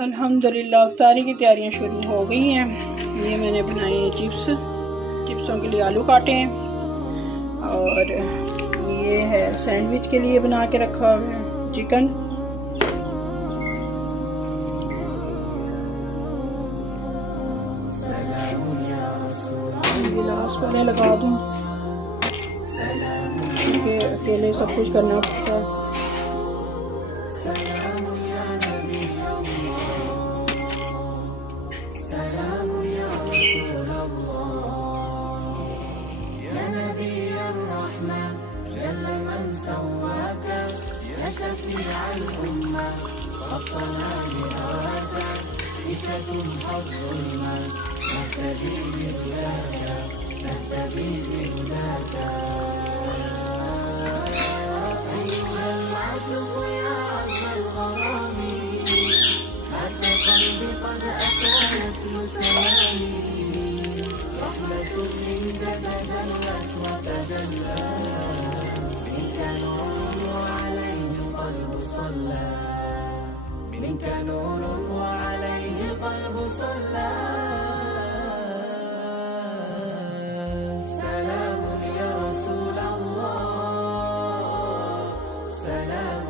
अल्हम्दुलिल्लाह अफ्तारी की तैयारियां शुरू हो गई हैं। ये मैंने बनाए हैं चिप्सों के लिए आलू काटे हैं, और ये है सैंडविच के लिए बना के रखा हुआ है चिकन। गिलास वाले लगा दूँ क्योंकि अकेले सब कुछ करना पड़ता है। منك نور وعليه قلب صلى سلام يا رسول الله سلام